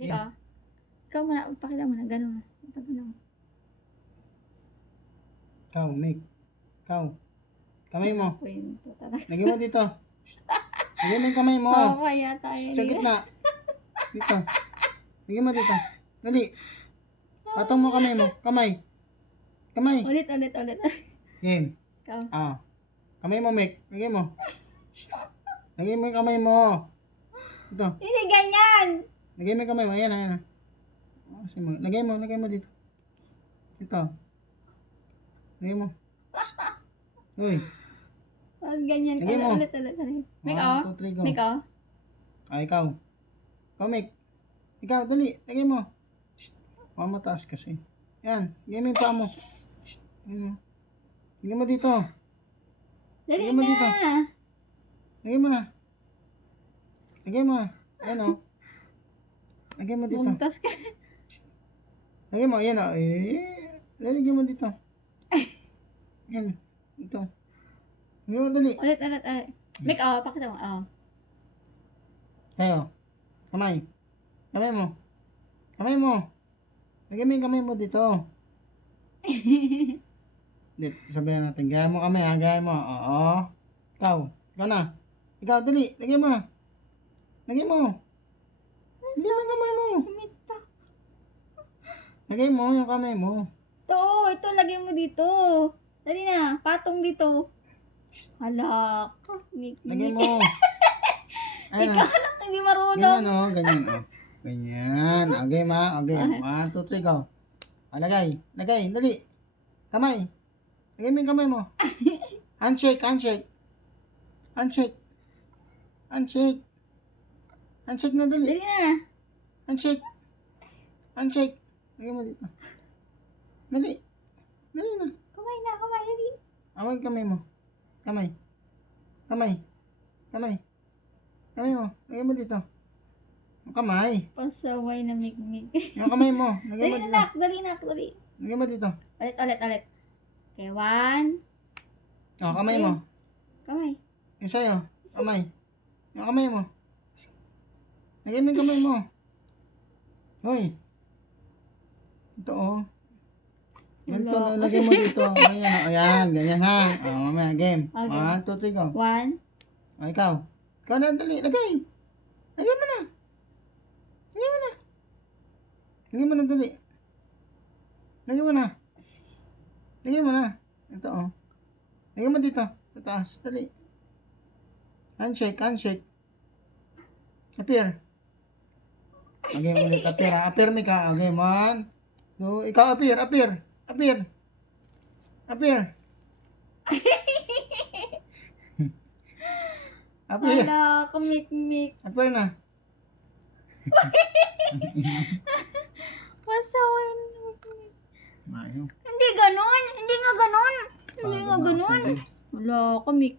Ikaw. Ikaw muna. Pakita mo na. Ganun. Ganun. Ikaw, Mick. Ikaw. Kamay mo. Kwento talaga. Lagyan mo dito. Lagyan mo yung kamay mo. Kaya tayo. Sa gitna. Dito. Lagyan mo dito. Dali. Patong mo kamay mo. Kamay. Kamay. Ulit. Game. Ikaw. Kamay mo, Mick. Lagyan mo. Lagyan mo yung kamay mo. Ito. Hindi ganyan. Lagyan mo yung kamay mo. Ayan. Lagay mo dito. Ito. Lagay mo. Uy. Huwag ganyan. Lagay mo. Ulit. Mick, 1, 2, 3, go. Mick, Ikaw. Ikaw, Mick. Ikaw, dali. Lagay mo. Mataas kasi. Yan. Lagay mo yung paa mo. Lagay mo dito. Dali Lagay mo dito. na. Lagay mo na. Lagay mo na. Ayan o. Lagay mo dito. Bumtas ka. Lagay mo. Ayan o. Lagay mo dito. Yan. Ito. Lagay mo dali. Ulit. Mick, pakita mo. Kayo. Kamay. Kamay mo. Kamay mo. Lagay mo yung kamay mo dito. Dito. Sabihan natin. Gaya mo kamay ha. Gaya mo. Oo. Ikaw. Ikaw na. Ikaw. Dali. Lagay mo. Lagay mo. Lagay mo yung kamay mo. Kumit pa. Lagay mo yung kamay mo. Ito, lagay mo dito. Dali na, patong dito. Hala ka, Mick. Lagay mo. Ayan Ikaw o. lang hindi marunong. Ganyan o. Ganyan o. Ganyan. Okay ma. Okay. 1, 2, 3, go. Lagay. Lagay. Dali. Kamay. Lagay mo yung kamay mo. Handshake. Handshake na dali. Dali na. Handshake. Lagay mo dito. Dali. Dali na. Kamay na, dali. Awag kamay mo. Kamay mo. Lagay mo dito. Yung kamay. Pasaway na Mick. Yung kamay mo. Lagay mo Dali dito. na, dali. Lagay mo dito. Ulit. Okay, 1. Kamay mo. Kamay. Yung sa'yo. Kamay. Yung kamay mo. Lagay mo yung kamay mo. Hoy. Ito o. Ganito Wala. na. Lagay mo dito. Ayan. Ayan. Ganyan ha. Mamaya. Game. Okay. 1, 2, 3, go. 1. Ikaw. Ikaw na. Dali. Lagay. Lagay mo na. Lagay mo na. Dali. Lagay mo na. Ito o. Lagay mo dito. Sa taas. Dali. Handshake. Appear. Okay, ulit. Appear ha. Appear, Mika. Okay, 1, 2. Ikaw, appear. Appear. Hala ka, Mick. Appear na. Pasaway na Mick. Ayaw. Hindi nga ganon. Wala ka, Mick.